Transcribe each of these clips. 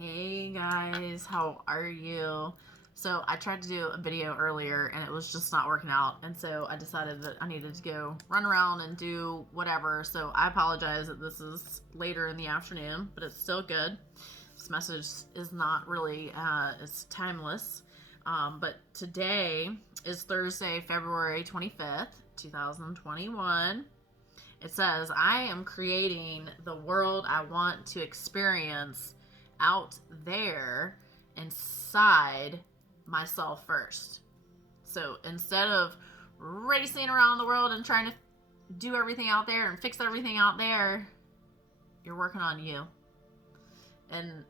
Hey guys, how are you? So I tried to do a video earlier and it was just not working out, and so I decided that I needed to go run around and do whatever. So I apologize that this is later in the afternoon, but it's still good. This message is not really it's timeless. But today is Thursday, February 25th, 2021. It says, I am creating the world I want to experience out there inside myself first. So instead of racing around the world and trying to do everything out there and fix everything out there, you're working on you. And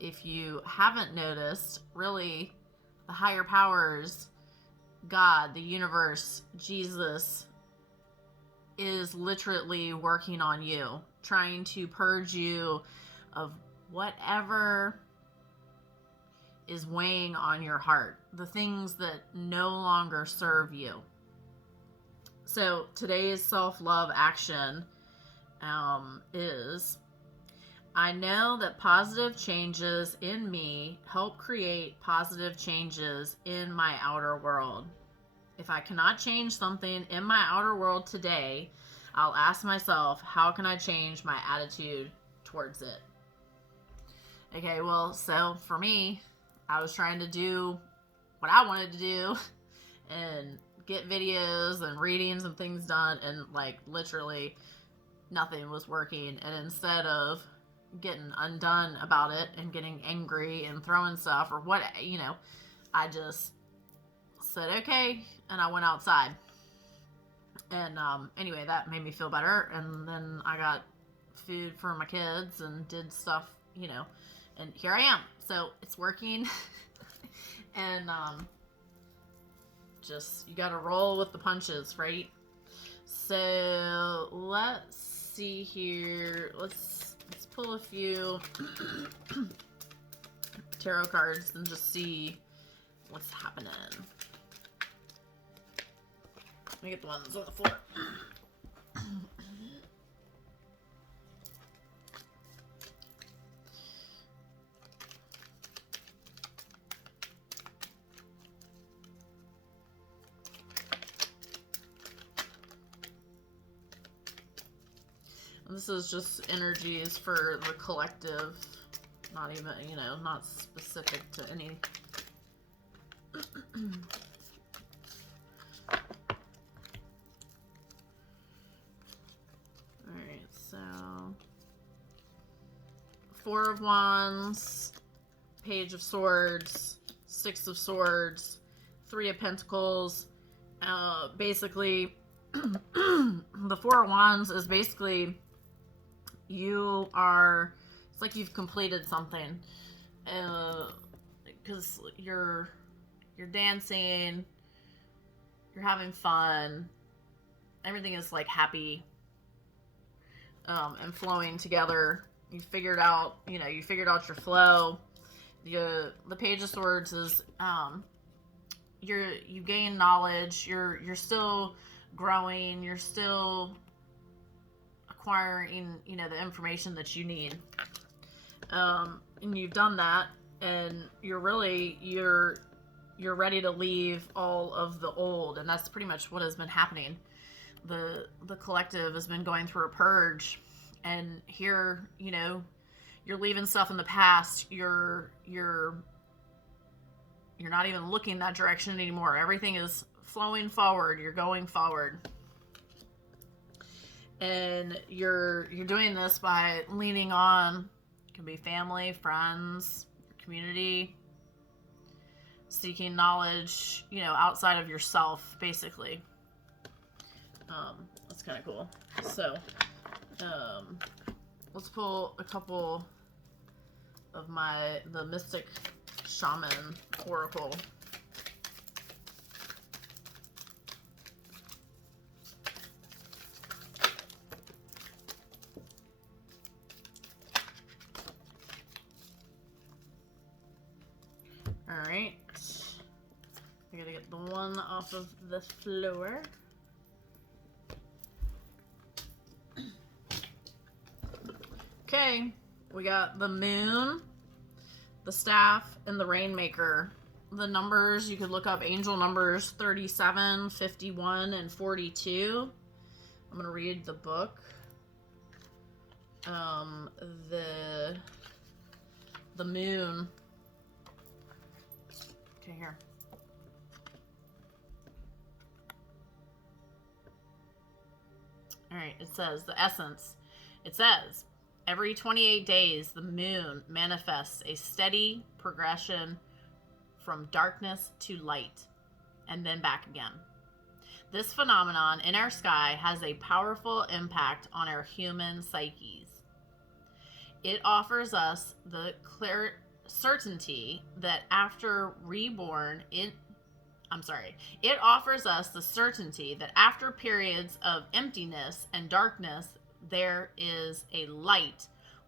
if you haven't noticed, really, the higher powers, God, the universe, Jesus, is literally working on you, trying to purge you of whatever is weighing on your heart, the things that no longer serve you. So today's self-love action is, I know that positive changes in me help create positive changes in my outer world. If I cannot change something in my outer world today, I'll ask myself, how can I change my attitude towards it? Okay, well, so for me, I was trying to do what I wanted to do and get videos and readings and things done, and like literally nothing was working. And instead of getting undone about it and getting angry and throwing stuff or what, I just said okay, and I went outside. And anyway, that made me feel better. And then I got food for my kids and did stuff, and here I am. So it's working. And just, you gotta roll with the punches, right? So let's see here. Let's pull a few tarot cards and just see what's happening. Let me get the ones on the floor. This is just energies for the collective, not even, not specific to any. Alright, so Four of Wands, Page of Swords, Six of Swords, Three of Pentacles. Basically, the Four of Wands is basically it's like you've completed something, because you're dancing, you're having fun, everything is like happy, and flowing together. You figured out your flow. The Page of Swords is, you gain knowledge, you're still growing, you're still acquiring, the information that you need. And you've done that, and you're ready to leave all of the old, and that's pretty much what has been happening. The collective has been going through a purge, and here, you're leaving stuff in the past. You're not even looking that direction anymore. Everything is flowing forward. You're going forward. And you're doing this by leaning on, it can be family, friends, community, seeking knowledge, outside of yourself, basically. That's kind of cool. So, let's pull a couple of the Mystic Shaman Oracle. Alright. I gotta get the one off of the floor. Okay, we got the Moon, the staff, and the Rainmaker. The numbers, you could look up angel numbers 37, 51, and 42. I'm going to read the book. The moon. Okay, here. All right, it says the essence. It says, every 28 days, the moon manifests a steady progression from darkness to light, and then back again. This phenomenon in our sky has a powerful impact on our human psyches. It offers us the clear certainty that after reborn it offers us the certainty that after periods of emptiness and darkness, there is a light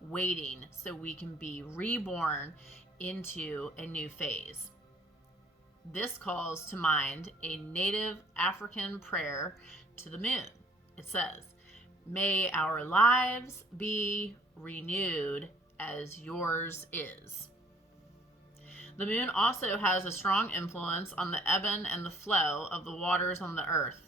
waiting so we can be reborn into a new phase. This calls to mind a native African prayer to the moon. It says, "May our lives be renewed as yours is." The moon also has a strong influence on the ebb and the flow of the waters on the earth.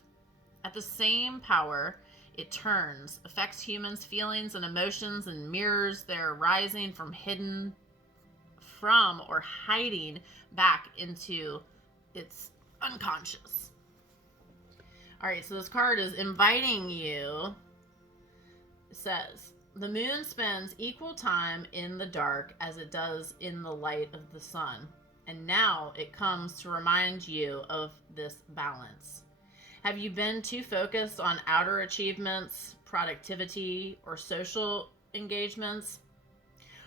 At the same power, it turns, affects humans' feelings and emotions, and mirrors their rising from or hiding back into its unconscious. All right, so this card is inviting you. It says, the moon spends equal time in the dark as it does in the light of the sun. And now it comes to remind you of this balance. Have you been too focused on outer achievements, productivity, or social engagements?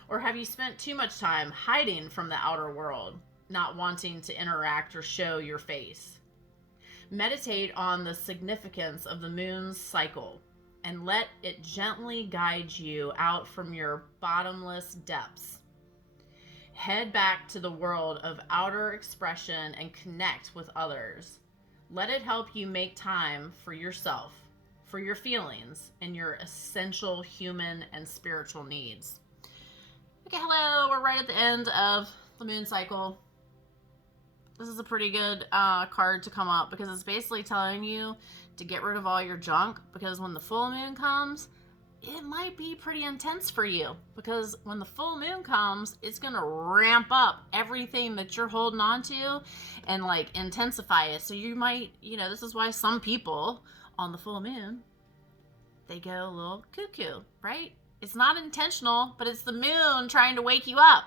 Or have you spent too much time hiding from the outer world, not wanting to interact or show your face? Meditate on the significance of the moon's cycle and let it gently guide you out from your bottomless depths. Head back to the world of outer expression and connect with others. Let it help you make time for yourself, for your feelings, and your essential human and spiritual needs. Okay, hello, we're right at the end of the moon cycle. This is a pretty good card to come up because it's basically telling you to get rid of all your junk, because when the full moon comes, it might be pretty intense for you, because when the full moon comes, it's going to ramp up everything that you're holding on to and like intensify it. So you might, this is why some people on the full moon, they go a little cuckoo, right? It's not intentional, but it's the moon trying to wake you up.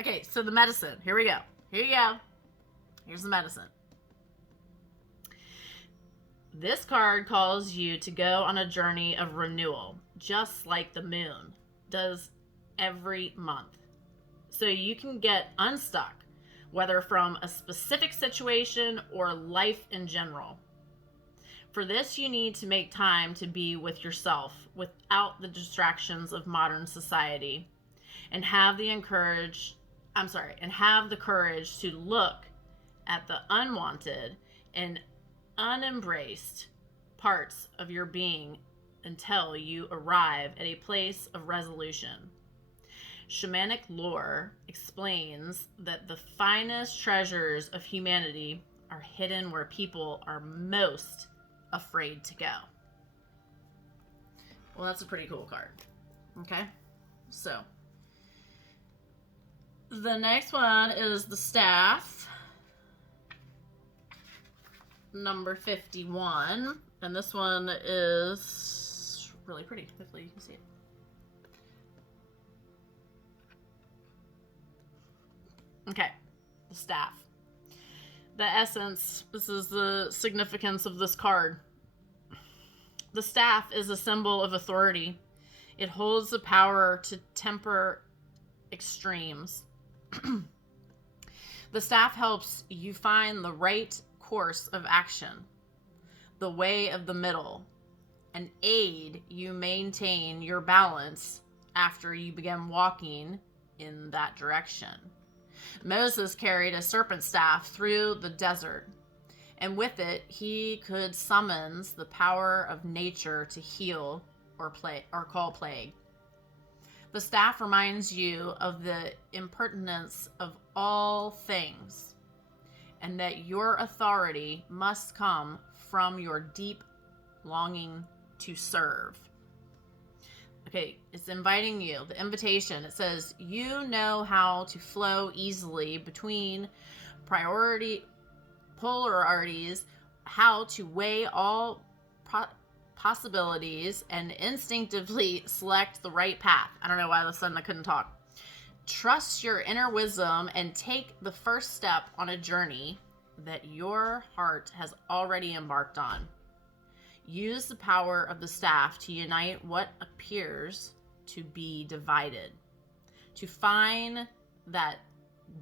Okay, so the medicine. Here we go. Here's the medicine. This card calls you to go on a journey of renewal, just like the moon does every month. So you can get unstuck, whether from a specific situation or life in general. For this, you need to make time to be with yourself without the distractions of modern society, and have the courage to look at the unwanted and unembraced parts of your being until you arrive at a place of resolution. Shamanic lore explains that the finest treasures of humanity are hidden where people are most afraid to go. Well, that's a pretty cool card. Okay, so the next one is the staff, number 51, and this one is really pretty. Hopefully you can see it. Okay, the staff. The essence, this is the significance of this card. The staff is a symbol of authority. It holds the power to temper extremes. The staff helps you find the right course of action, the way of the middle, and aid you maintain your balance after you begin walking in that direction. Moses carried a serpent staff through the desert, and with it he could summon the power of nature to heal or call plague. The staff reminds you of the impertinence of all things, and that your authority must come from your deep longing to serve. Okay, it's inviting you. The invitation, it says, you know how to flow easily between polarities, how to weigh all possibilities and instinctively select the right path. I don't know why all of a sudden I couldn't talk. Trust your inner wisdom and take the first step on a journey that your heart has already embarked on. Use the power of the staff to unite what appears to be divided, to find that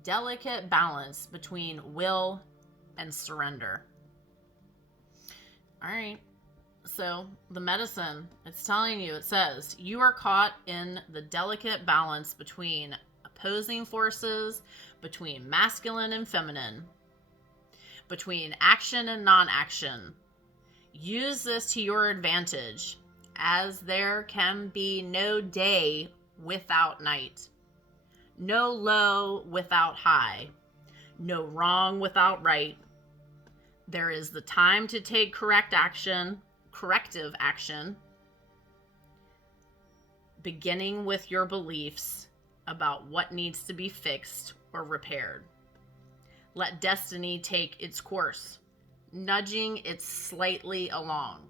delicate balance between will and surrender. All right. So the medicine, it's telling you, it says, you are caught in the delicate balance between opposing forces, between masculine and feminine, between action and non-action. Use this to your advantage, as there can be no day without night, no low without high, no wrong without right. There is the time to take corrective action, beginning with your beliefs about what needs to be fixed or repaired. Let destiny take its course, nudging it slightly along.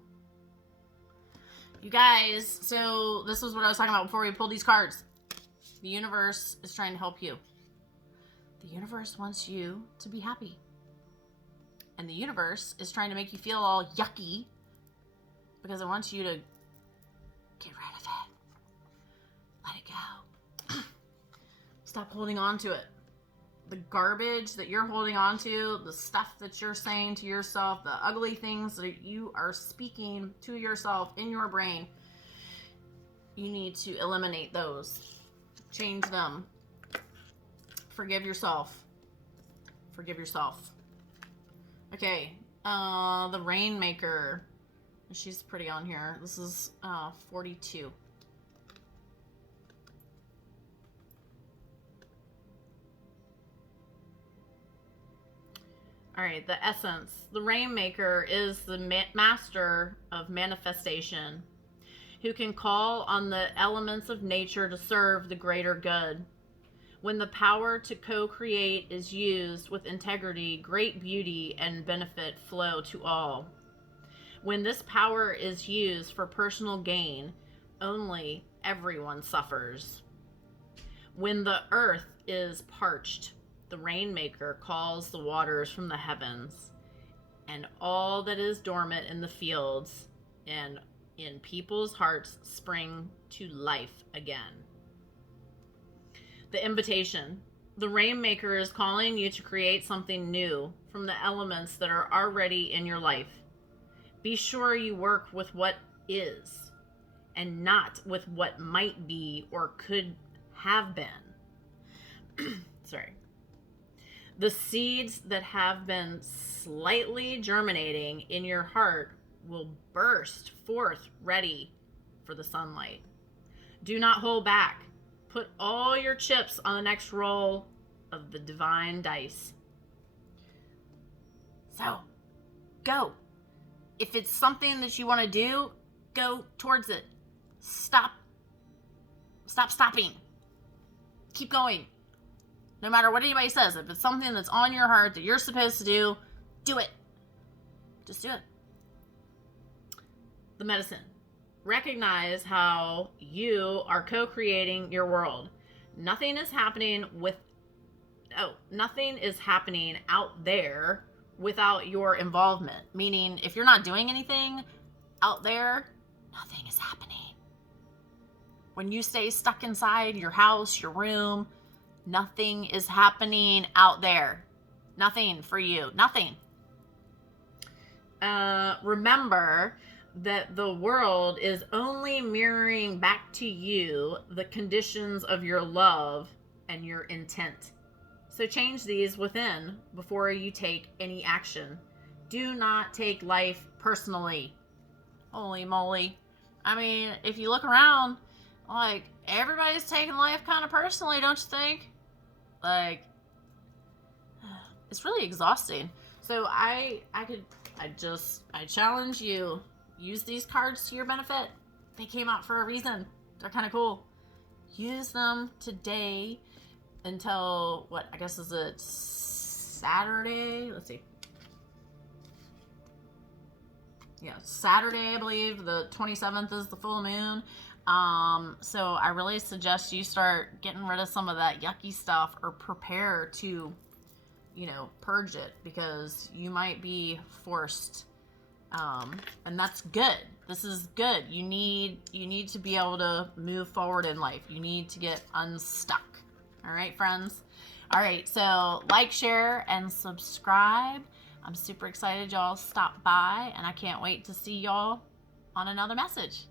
You guys, so this was what I was talking about before we pulled these cards. The universe is trying to help you. The universe wants you to be happy. And the universe is trying to make you feel all yucky because it wants you to get rid of it. Let it go. Stop holding on to it. The garbage that you're holding on to, the stuff that you're saying to yourself, the ugly things that you are speaking to yourself in your brain, you need to eliminate those. Change them. Forgive yourself. Forgive yourself. Okay, the Rainmaker. She's pretty on here. This is 42. All right, the essence. The Rainmaker is the master of manifestation, who can call on the elements of nature to serve the greater good. When the power to co-create is used with integrity, great beauty and benefit flow to all. When this power is used for personal gain, only everyone suffers. When the earth is parched, the Rainmaker calls the waters from the heavens, and all that is dormant in the fields and in people's hearts spring to life again. The invitation. The Rainmaker is calling you to create something new from the elements that are already in your life. Be sure you work with what is and not with what might be or could have been. Sorry. The seeds that have been slightly germinating in your heart will burst forth ready for the sunlight. Do not hold back. Put all your chips on the next roll of the divine dice. So, go. If it's something that you want to do, go towards it. Stop stopping. Keep going. No matter what anybody says, if it's something that's on your heart that you're supposed to do it. Just do it. The medicine. Recognize how you are co-creating your world. Nothing is happening out there without your involvement. Meaning, if you're not doing anything out there, nothing is happening. When you stay stuck inside your house, your room, nothing is happening out there. Nothing for you. Nothing. Remember that the world is only mirroring back to you the conditions of your love and your intent. So change these within before you take any action. Do not take life personally. Holy moly. I mean, if you look around, Like, everybody's taking life kind of personally, don't you think? Like, it's really exhausting. So I challenge you, use these cards to your benefit. They came out for a reason. They're kind of cool. Use them today until, what, I guess is it Saturday? Let's see. Yeah, Saturday, I believe. The 27th is the full moon. So I really suggest you start getting rid of some of that yucky stuff, or prepare to, purge it, because you might be forced. And that's good. This is good. You need to be able to move forward in life. You need to get unstuck. All right, friends? All right, so like, share, and subscribe. I'm super excited y'all stopped by, and I can't wait to see y'all on another message.